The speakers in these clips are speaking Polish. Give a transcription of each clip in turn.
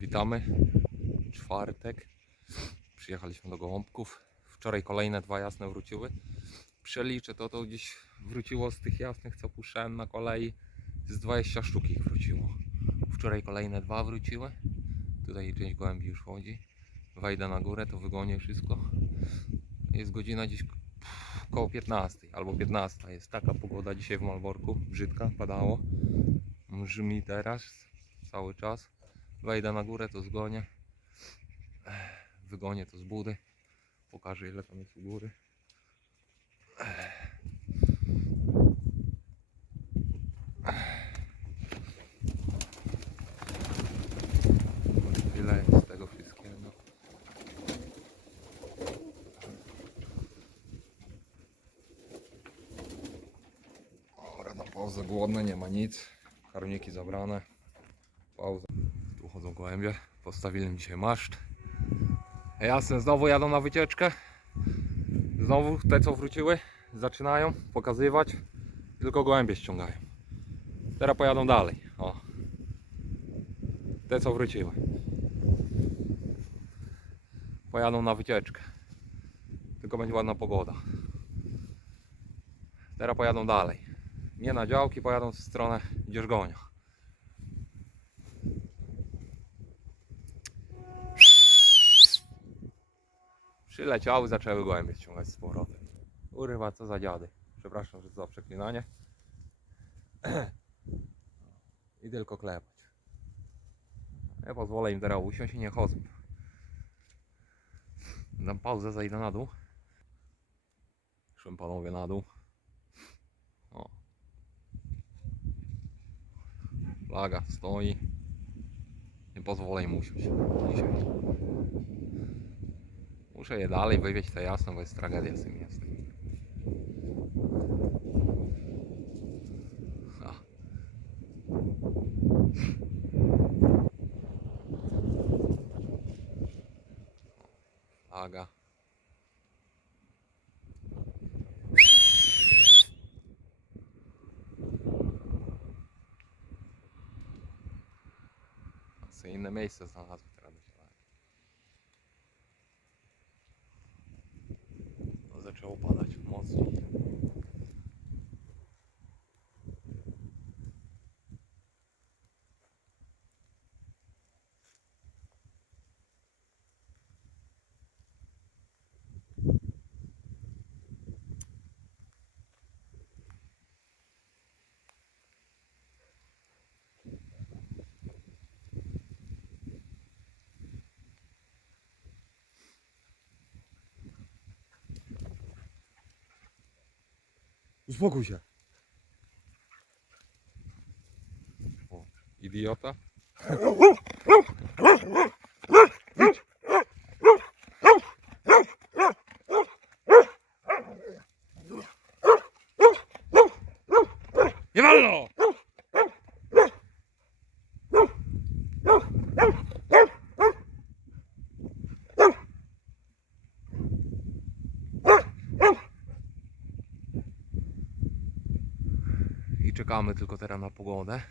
Witamy. Czwartek. Przyjechaliśmy do Gołąbków. Wczoraj kolejne dwa jasne wróciły. Przeliczę to, to gdzieś wróciło z tych jasnych, co puszczałem na kolei. Z 20 sztuk ich wróciło. Wczoraj kolejne dwa wróciły. Tutaj część gołębi już chodzi. Wejdę na górę, to wygonię wszystko. Jest godzina pff, koło 15 albo 15. Jest taka pogoda dzisiaj w Malborku. Brzydka, padało. Mrzmi teraz cały czas. Wejdę na górę, to zgonię. Wygonię to z budy. Pokażę ile tam jest u góry. Tego wszystkiego. Dobra, na głodne, nie ma nic. Karniki zabrane. Gołębie. Postawili mi dzisiaj maszt. Jasne, znowu jadą na wycieczkę. Znowu te co wróciły zaczynają pokazywać. Tylko gołębie ściągają. Teraz pojadą dalej. O. Te co wróciły. Pojadą na wycieczkę. Tylko będzie ładna pogoda. Teraz pojadą dalej. Nie na działki, pojadą w stronę Dzierżgonia. Przyleciały, zaczęły gołębie ściągać z powrotem. Urywa, co za dziady. Przepraszam, że za przeklinanie. I tylko klepać. Ja pozwolę im teraz usiąść i nie chodzą. Dam pauzę, zajdę na dół. Szłem panowie na dół. O. Flaga stoi. Nie pozwolę im usiąść. Dzisiaj. Muszę je dalej wywieźć to jasno, bo jest tragedia z tym miastem. A. Flaga. A sobie inne miejsce Uspokój się. O, idiota. Nie wolno! I czekamy tylko teraz na pogodę.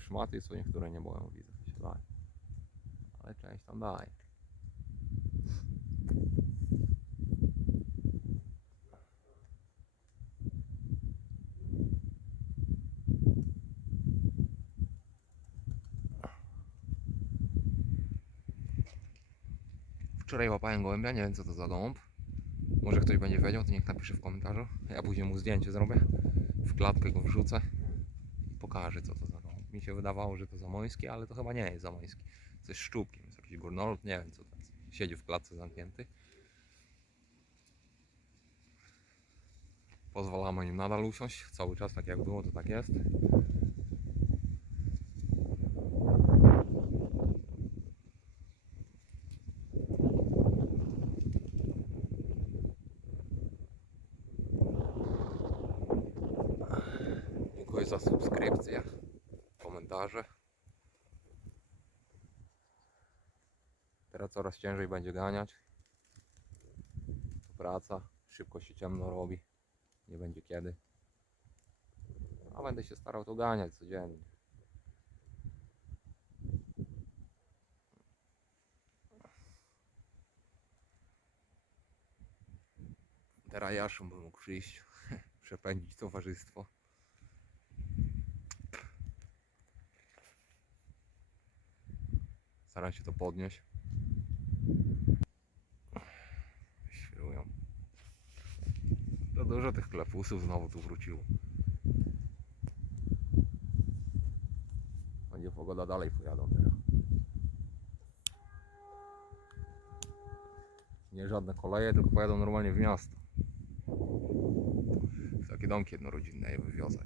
Szmaty są niektóre nie boją, widzę, że się. Ale część tam daje. Wczoraj łapałem gołębia, nie wiem co to za gołąb. Może ktoś będzie wiedział, to niech napisze w komentarzu. Ja później mu zdjęcie zrobię. W klatkę go wrzucę i pokażę co to za mi się wydawało, że to zamoński, ale to chyba nie jest zamoński. Coś szczupkiem, jest jakiś górnolot, nie wiem co tam. Siedzi w klatce zamknięty. Pozwalamy im nadal usiąść, cały czas tak jak było, to tak jest. Dziękuję za subskrypcję komentarze. Teraz coraz ciężej będzie ganiać. Praca, szybko się ciemno robi, nie będzie kiedy. A będę się starał to ganiać codziennie. Teraz Jaszą by mógł przyjść, przepędzić towarzystwo. Staram się to podnieść. Świrują. To dużo tych klepusów znowu tu wróciło. Będzie pogoda dalej pojadą teraz. Nie żadne koleje, tylko pojadą normalnie w miasto. Takie domki jednorodzinne je wywiozę.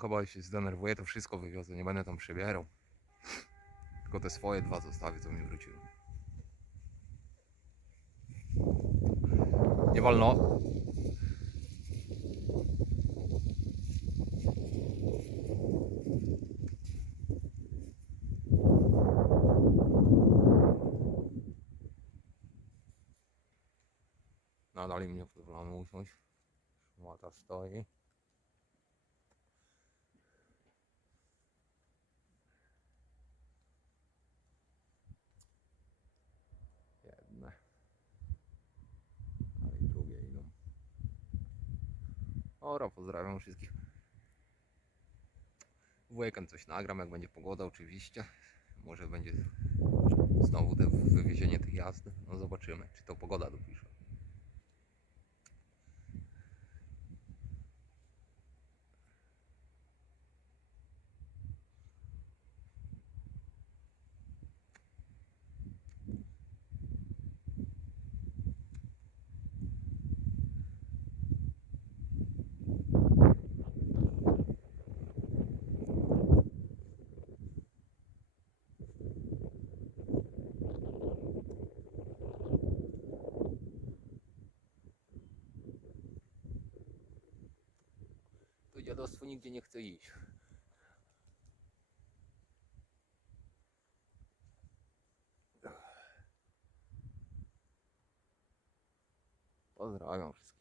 Chyba się zdenerwuję, to wszystko wywiozę, nie będę tam przebierał. Tylko te swoje dwa zostawię, co mi wróciły. Nie wolno. Nadal im nie usiąść. Łata stoi. Jedne. Ale i drugie idą. Ora, pozdrawiam wszystkich. W weekend coś nagram, jak będzie pogoda oczywiście. Może będzie znowu te wywiezienie tych jazd. No zobaczymy, czy to pogoda dopisze. Nigdzie nie chce iść. Pozdrawiam wszystkich.